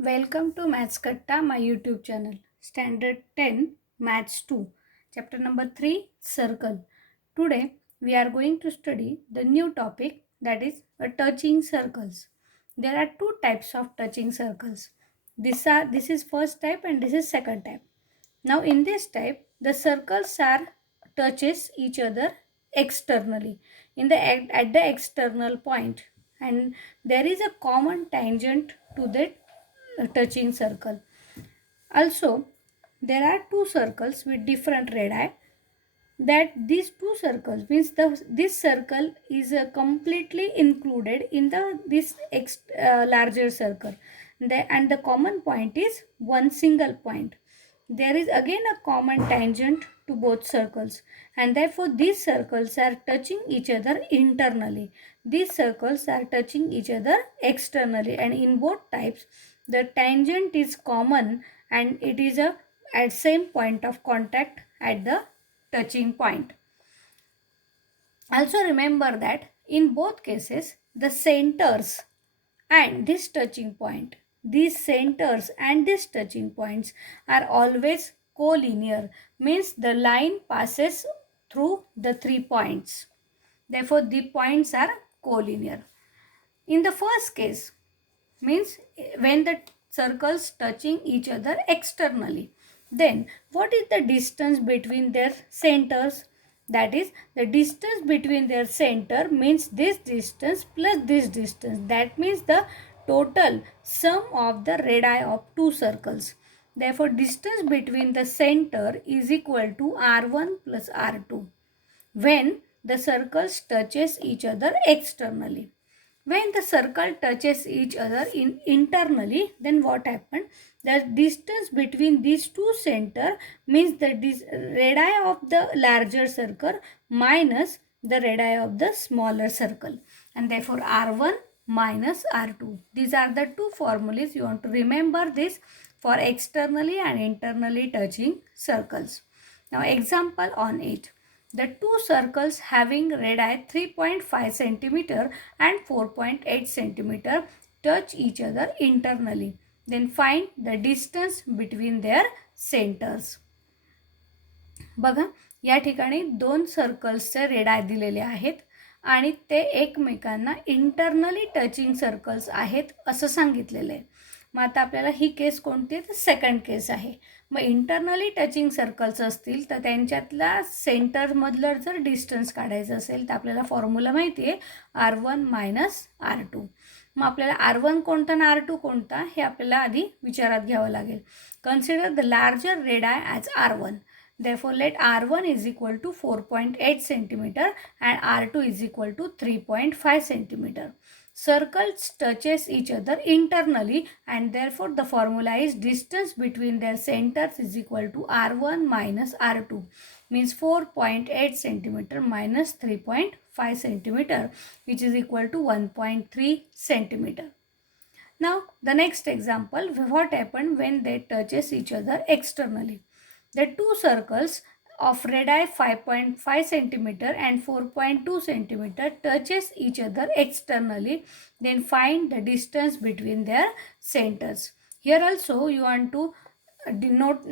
Welcome to Maths Katta, my YouTube channel. Standard 10, Maths 2, Chapter number 3, Circle. Today, we are going to study the new topic, that is touching circles. There are two types of touching circles. This is first type and this is second type. Now, in this type, the circles are touches each other externally at the external point, and there is a common tangent to that touching circle. Also, there are two circles with different radii. That these two circles means this circle is completely included in the larger circle. And the common point is one single point. There is again a common tangent to both circles, and therefore these circles are touching each other internally. These circles are touching each other externally, and in both types the tangent is common and it is a at same point of contact at the touching point. Also remember that in both cases the centers and this touching point, these centers and these touching points are always collinear, means the line passes through the 3 points. Therefore the points are collinear. In the first case, means when the circles touching each other externally, then what is the distance between their centers? That is, the distance between their center means this distance plus this distance. That means the total sum of the radii of two circles. Therefore distance between the center is equal to r1 plus r2 when the circles touches each other externally. When the circle touches each other internally, then what happened? The distance between these two center means the radii of the larger circle minus the radii of the smaller circle, and therefore R1 minus R2. These are the two formulas you want to remember this for externally and internally touching circles. Now example on it. The two circles having radii 3.5 cm and 4.8 cm touch each other internally. Then find the distance between their centers. बघा या ठिकाणी दोन सर्कल्सचे रेडाय दिलेले आहेत आणि ते एकमेकांना internally touching circles आहेत असं सांगितलेलं आहे. मग आता आपल्याला ही केस कोणती आहे तर सेकंड केस आहे. मग इंटरनली टचिंग सर्कल्स असतील तर त्यांच्यातला सेंटरमधलं जर डिस्टन्स काढायचं असेल तर आपल्याला फॉर्म्युला माहिती आहे R1 मायनस R2. मग आपल्याला R1 कोणता आणि R2 कोणता हे आपल्याला आधी विचारात घ्यावं लागेल. Consider the larger radii as R1. Therefore, let R1 is equal to 4.8 cm and R2 is equal to 3.5 cm. Circles touches each other internally and therefore the formula is distance between their centers is equal to R1 minus R2, means 4.8 cm minus 3.5 cm, which is equal to 1.3 cm. Now the next example, what happened when they touches each other externally. The two circles of radii 5.5 cm and 4.2 cm touches each other externally. Then find the distance between their centers. Here also you want to denote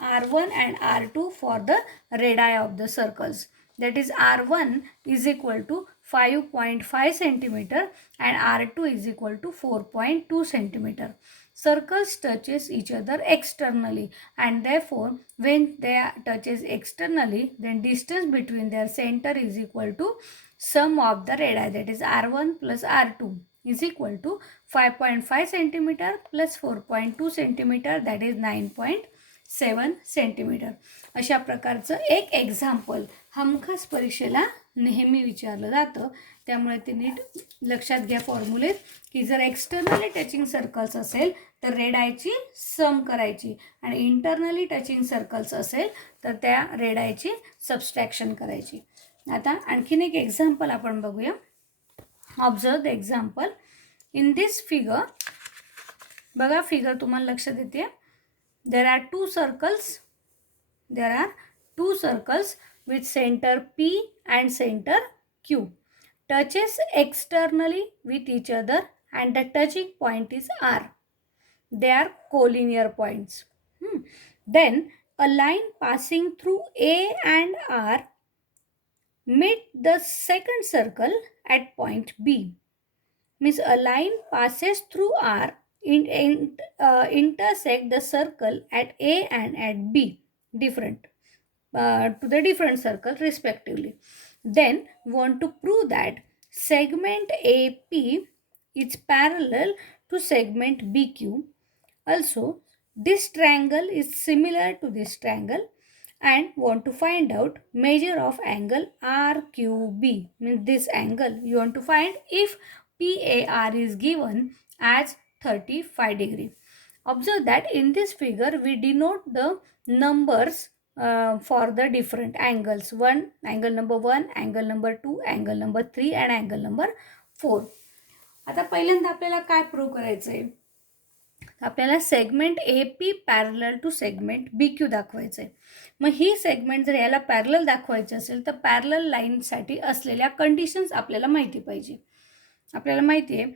R1 and R2 for the radii of the circles. That is R1 is equal to 5.5 cm and R2 is equal to 4.2 cm. Circles touches each other externally and therefore when they touches externally, then distance between their center is equal to sum of the radii, that is R1 plus R2 is equal to 5.5 cm plus 4.2 cm, that is 9.7 cm. अशा प्रकारचं एक example हमखास परीक्षेला नेहमी विचारलं जातं. त्यामुळे ते नीट लक्षात घ्या फॉर्म्युलेत की जर एक्सटर्नली टचिंग सर्कल्स असेल तर रेडायची सम करायची आणि इंटरनली टचिंग सर्कल्स असेल तर त्या रेडायची सबस्ट्रॅक्शन करायची. आता आणखीन एक एक्झाम्पल आपण बघूया. Observe the example in this figure. बघा फिगर तुम्हाला लक्षात येते. There are two circles with center P and center Q touches externally with each other and the touching point is R. they are collinear points. Then a line passing through A and R meet the second circle at point B. Means a line passes through R, intersect the circle at A and at B, different to the different circle respectively. Then want to prove that segment AP is parallel to segment BQ. Also, this triangle is similar to this triangle, and want to find out measure of angle RQB. Means this angle you want to find if PAR is given as 35 degree. Observe that in this figure we denote the numbers for the different angles. Angle number 1, angle number 2, angle number 3 and angle number 4. आता पहिल्यांदा आपल्याला काय prove करायचं आहे? आपल्याला segment A P parallel to segment B Q दाखवायचं आहे. मग ही segment जर याला पॅरलल दाखवायची असेल तर पॅरलल लाईनसाठी असलेल्या कंडिशन्स आपल्याला माहिती पाहिजे. आपल्याला माहिती आहे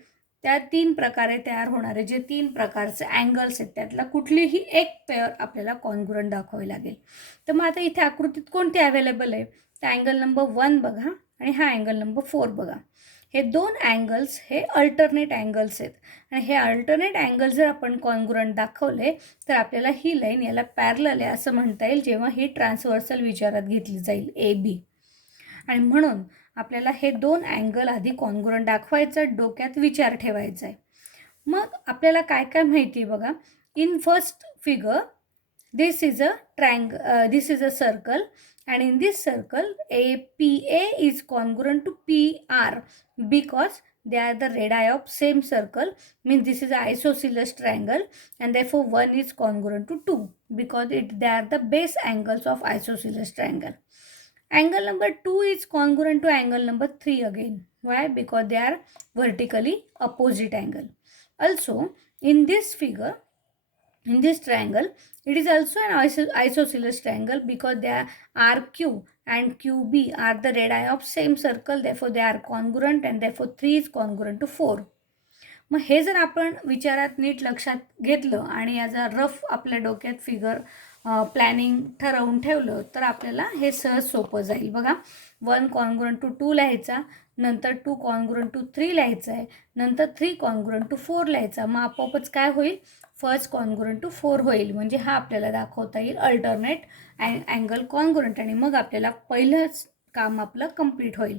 त्या 3 प्रकारे तयार होणारे जे 3 प्रकारचे अँगल्स आहेत त्यातला कुठलीही एक पेअर आपल्याला कॉन्ग्रुएंट दाखवावी लागेल. तर मग आता इथे आकृतीत कोणते अवेलेबल आहे? तर अँगल नंबर 1 बघा आणि हा अँगल नंबर 4 बघा. हे 2 अँगल्स हे अल्टरनेट अँगल्स आहेत आणि हे अल्टरनेट अँगल जर आपण कॉन्ग्रुएंट दाखवले तर आपल्याला ही लाईन याला पॅरलल आहे असं म्हणता येईल जेव्हा ही ट्रान्सव्हर्सल विचारात घेतली जाईल ए बी. आणि म्हणून आपल्याला हे 2 अँगल आधी कॉन्ग्रुएंट दाखवायचं, डोक्यात विचार ठेवायचा आहे. मग आपल्याला काय काय माहिती आहे बघा. In first figure this is a circle, and in this circle PA is congruent to PR because they are the radii of same circle. Means this is an isosceles triangle and therefore 1 is congruent to 2 because they are the base angles of isosceles triangle. Angle number 2 is congruent to angle number 3 again. Why? Because they are vertically opposite angle. Also in this figure, in this triangle, it is also an isosceles triangle because they are RQ and QB are the radii of same circle, therefore they are congruent and therefore 3 is congruent to 4. मग हे जर आपण विचारात NEET लक्षात घेतलं आणि याचा rough आपल्या डोक्यात figure planning ठरवून ठेवलं तर आपल्याला हे सहज सोपं जाईल. बघा 1 कॉन्ग्रुएंट टू 2 लिहायचा, नंतर 2 कॉन्ग्रुएंट टू 3 लिहायचा आहे, नंतर 3 कॉन्ग्रुएंट टू 4 लिहायचा. मग आपोआपच काय होईल? फर्स्ट कॉन्ग्रुएंट टू 4 होईल. म्हणजे हा आपल्याला दाखवता येईल अल्टरनेट अँगल कॉन्ग्रुएंट आणि मग आपल्याला पहिलंच काम आपलं कंप्लीट होईल.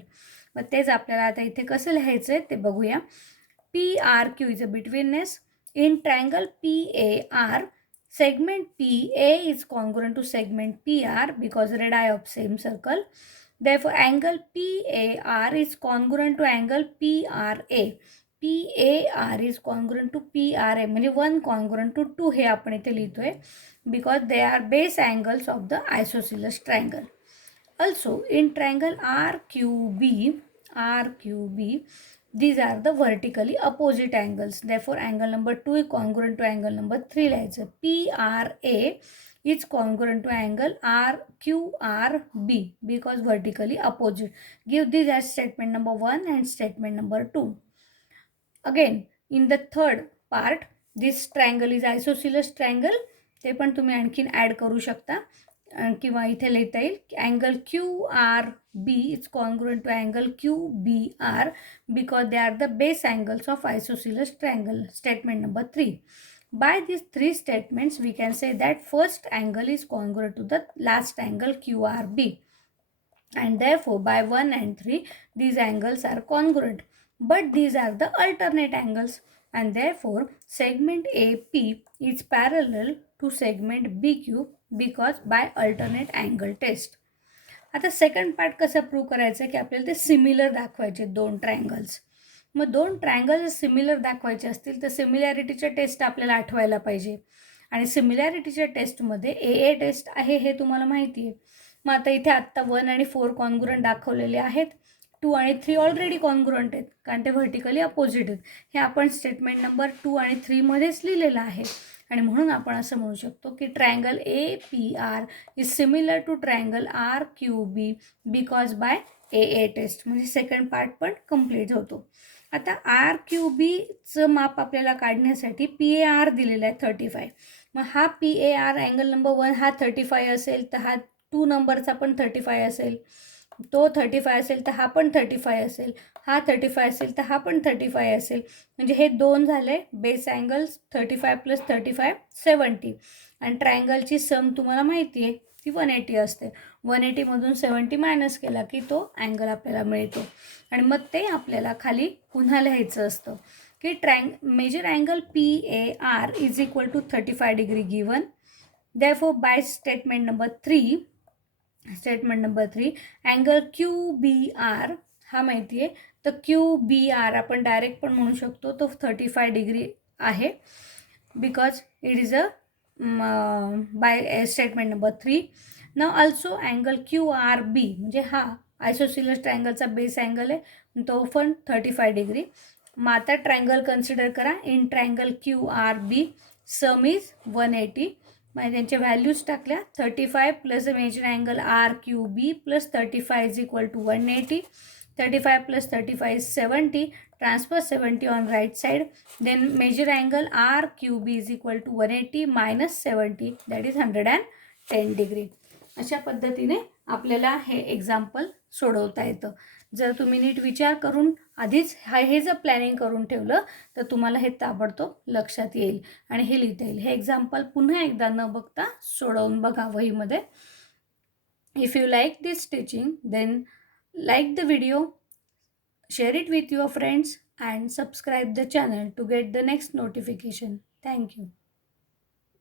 मग तेच आपल्याला आता इथे कसं लिहायचं आहे ते बघूया. PRQ is a betweenness. In triangle PAR, segment PA is congruent to segment PR because radii of same circle. Therefore, angle PAR is congruent to angle PRA. PAR is congruent to PRA म्हणजे 1 congruent to 2 हे आपण इथे लिहितोय because they are base angles of the isosceles triangle. Also, in triangle RQB, these are the vertically opposite angles. Therefore, angle number 2 is congruent to angle number 3 लिहायचं. PRA is congruent to angle RQRB because vertically opposite. Give these as statement number 1 and statement number 2. Again, in the third part, this triangle is isosceles triangle. ते पण तुम्ही आणखीन add करू शकता किंवा इथे लिहिता येईल angle QRB is congruent to angle QBR because they are the base angles of isosceles triangle. Statement number 3. By these 3 statements, we can say that first angle is congruent to the last angle QRB. And therefore, by 1 and 3, these angles are congruent. But these are the alternate angles. And therefore, segment AP is parallel to segment BQ because by alternate angle test. आता second part कसं prove करायचं की आपल्याला ते similar दाखवायचे 2 triangles. मग 2 triangles similar दाखवायचे असतील तर सिमिलॅरिटीच्या टेस्ट आपल्याला आठवायला पाहिजे आणि सिमिलॅरिटीच्या टेस्टमध्ये AA टेस्ट आहे हे तुम्हाला माहिती आहे. मग आता इथे आत्ता 1 आणि 4 कॉन्ग्रुएंट दाखवलेले आहेत, 2 आणि 3 ऑलरेडी कॉन्ग्रुएंट आहेत कारण ते व्हर्टिकली अपोजिट आहेत. हे आपण स्टेटमेंट नंबर 2 आणि 3 मध्येच लिहिलेलं आहे आणि म्हणून आपण असं म्हणू शकतो की triangle APR is similar to triangle RQB because by AA test. म्हणजे सेकंड पार्ट पण कंप्लीट होतो. आता आर क्यू बीचं माप आपल्याला काढण्यासाठी PAR दिलेला आहे 35. मग हा PAR अँगल नंबर 1 हा 35 असेल, तर हा 2 नंबरचा पण 35 असेल, तो 35 असेल तर हा पण 35 असेल, हा 35 असेल तर हा पण 35 असेल. म्हणजे हे 2 झाले बेस अँगल्स. 35 प्लस 35 70. आणि ट्रायंगलची सम तुम्हाला माहिती आहे ती 180 असते. 180मधून 70 मायनस केला की तो अँगल आपल्याला मिळतो. आणि मग ते आपल्याला खाली पुन्हा लिहायचं असतं की major angle PAR is equal to 35 degree given. Therefore, by statement number 3, angle QBR हा माहिती आहे, तर QBR आपण डायरेक्ट पण म्हणू शकतो, तो 35 डिग्री आहे, because it is a by statement number 3. Now also angle QRB म्हणजे हा आयसोसिलस ट्रायंगलचा बेस अँगल आहे, तो पण 35 डिग्री. मग आता ट्रायंगल कन्सिडर करा. In triangle QRB sum is 180. म्हणजे त्यांच्या व्हॅल्यूज टाकल्या. 35 plus major angle RQB plus 35 is equal to 180. 35 plus 35 is 70. Transfer 70 on right side. Then measure angle RQB is equal to 180 minus 70, that is 110 degree. अशा पद्धतीने आपल्याला हे example सोडवता येतं. जर तुम्ही नीट विचार करून आधीच हे जर प्लॅनिंग करून ठेवलं तर तुम्हाला हे ताबडतोब लक्षात येईल आणि हे लिहिता येईल. हे एक्झाम्पल पुन्हा एकदा न बघता सोडवून बघा वहीमध्ये. If you like this teaching then like the video, share it with your friends and subscribe the channel to get the next notification. Thank you.